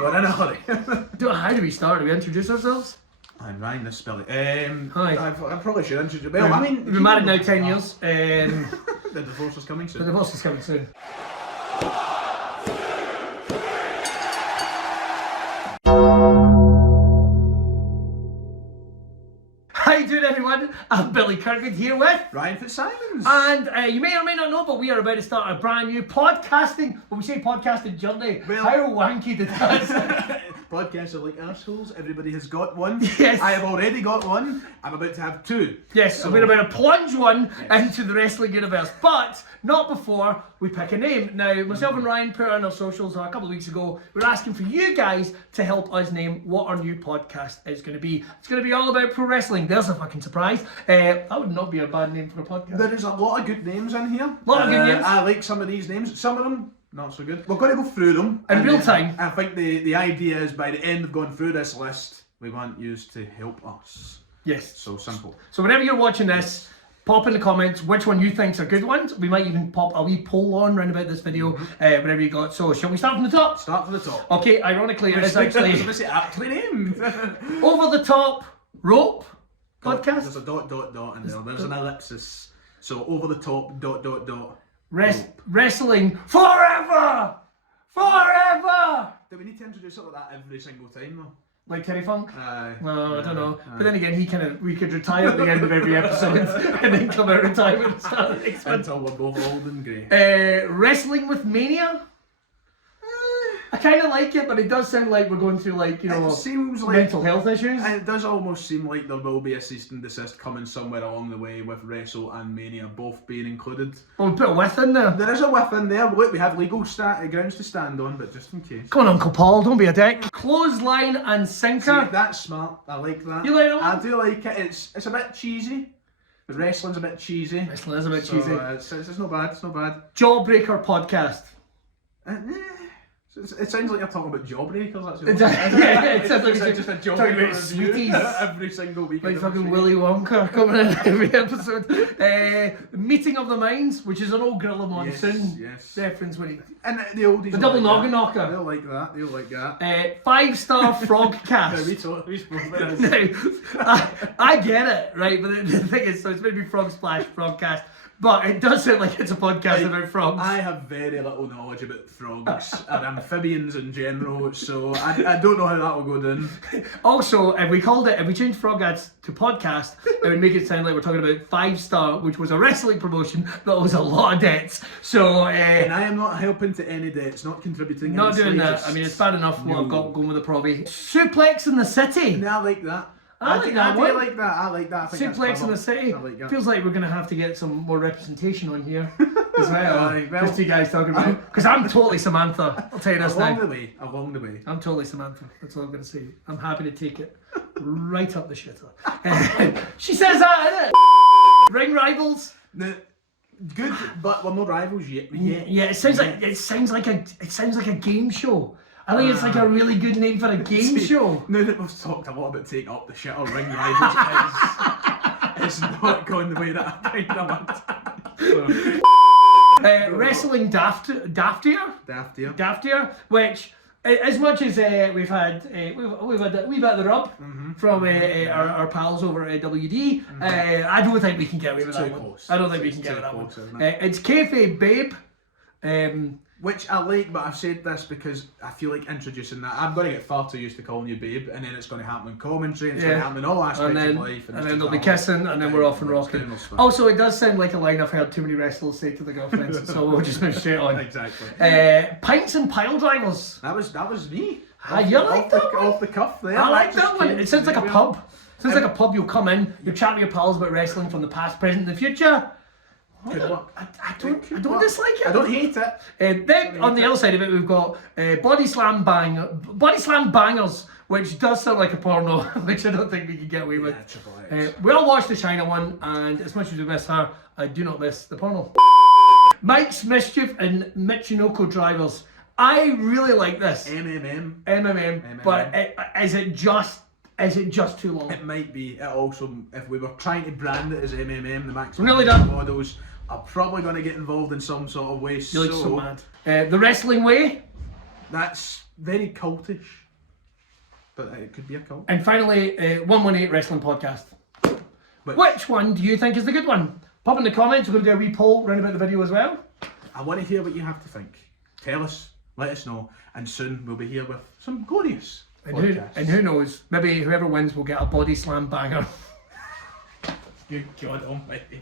We're in a hurry. How do we start? Do we introduce ourselves? I'm Ryan, this spelling. Hi. I probably should introduce. Well, I mean, we've been married now 10 years. The divorce is coming soon. The divorce is coming soon. How you doing, everyone? I'm Billy Kirkwood here with Ryan Fitzsimons. And you may or may not know, but we are about to start a brand new podcasting. When we say podcasting journey, Well, how wanky did that? Podcasts are like arseholes. Everybody has got one. Yes. I have already got one. I'm about to have two. Yes, so we're about to plunge one into the wrestling universe, but not before we pick a name. Now, myself and Ryan put on our socials a couple of weeks ago. We're asking for you guys to help us name what our new podcast is going to be. It's going to be all about pro wrestling. There's a fucking surprise. That would not be a bad name for a podcast. There is a lot of good names in here. A lot of good names. I like some of these names. Some of them not so good. We're going to go through them in real time. I think the idea is by the end of going through this list, we want you to help us. Yes. So simple. So whenever you're watching this, pop in the comments which one you think's are good ones. We might even pop a wee poll on round about this video, whatever you got. So shall we start from the top? Start from the top. Okay, ironically it is actually aptly named. Over the Top Rope podcast. There's a dot in there. There's an ellipsis. So over the top dot. Wrestling forever! Forever! Do we need to introduce it like that every single time though? Like Terry Funk? No, I don't know. But then again, we could retire at the end of every episode and then come out of retirement and start the next one. Until we're both old and grey. Wrestling with Mania? I kind of like it, but it does sound like we're going through, like, it seems like mental health issues. It does almost seem like there will be a cease and desist coming somewhere along the way with Wrestle and Mania both being included. Well, we put a whiff in there. There is a whiff in there. Look, we have legal grounds to stand on, but just in case. Come on, Uncle Paul, don't be a dick. Clothesline and sinker. See, that's smart. I like that. You like that one? I do like it. It's a bit cheesy. The wrestling's a bit cheesy. Wrestling is a bit cheesy. It's not bad. It's not bad. Jawbreaker podcast. It sounds like you're talking about Jawbreakers. Actually. It sounds like it's just a Jawbreaker review every single week. Like fucking Willy Wonka coming in every episode. Meeting of the Minds, which is an old Gorilla Monsoon reference when he... And the oldies. The double noggin knocker. They'll like that. They'll like that. 5-star frog cast. We spoke about this. Now, I get it, right? But the thing is, so it's maybe Frog Splash, Frogcast. But it does sound like it's a podcast about frogs. I have very little knowledge about frogs and amphibians in general, so I don't know how that will go down. Also, if we changed Frogads to podcast, it would make it sound like we're talking about 5-star, which was a wrestling promotion that owes a lot of debts. So, and I am not helping to any debts, not contributing. Not doing that. I mean, it's bad enough what I've got going with the Proby. Suplex in the City. And I like that. I like that. I like that. I like that. I think Suplex in the City. I like that. Feels like we're going to have to get some more representation on here as well. Well, just you guys talking about. Because I'm totally Samantha. I'll tell you this now. Along the way. I'm totally Samantha. That's all I'm going to say. I'm happy to take it right up the shitter. She says that, innit? Ring rivals. No, good, but we're not rivals yet. Yeah, it sounds like a game show. I think it's like a really good name for a game show. Now that we've talked a lot about taking up the shit, or ring rivals it's not going the way that I kind of want. Wrestling Daftier, which as much as we've had a wee bit of the rub from our pals over at WD, I don't think we can get away with that one. I don't think we can get away with that one. It's Kayfabe Babe. Which I like, but I've said this because I feel like introducing that. I'm going to get far too used to calling you babe, and then it's going to happen in commentary, and it's going to happen in all aspects of life. And then they'll be kissing, and then we're off and rocking. Also, it does sound like a line I've heard too many wrestlers say to their girlfriends, so we'll just move straight on. Exactly. Pints and pile drivers. That was me. You like that one? Off the cuff there. I like that one. It sounds like a pub. It sounds like a pub. You'll come in, you'll chat with your pals about wrestling from the past, present, and the future. I don't dislike it. I don't hate it. Then on the other side of it, we've got body slam bangers, which does sound like a porno, which I don't think we can get away with. We all watched the China one, and as much as we miss her, I do not miss the porno. Mike's Mischief and Michinoku Drivers. I really like this. MMM. But is it just too long? It might be. It also, if we were trying to brand it as MMM, the maximum really done. models are probably going to get involved in some sort of way. You're like so mad. The Wrestling Way. That's very cultish. But it could be a cult. And finally, 118 Wrestling Podcast. Which one do you think is the good one? Pop in the comments. We're going to do a wee poll round about the video as well. I want to hear what you have to think. Tell us, let us know, and soon we'll be here with some glorious podcasts. And who knows, maybe whoever wins will get a body slam banger. Good God almighty.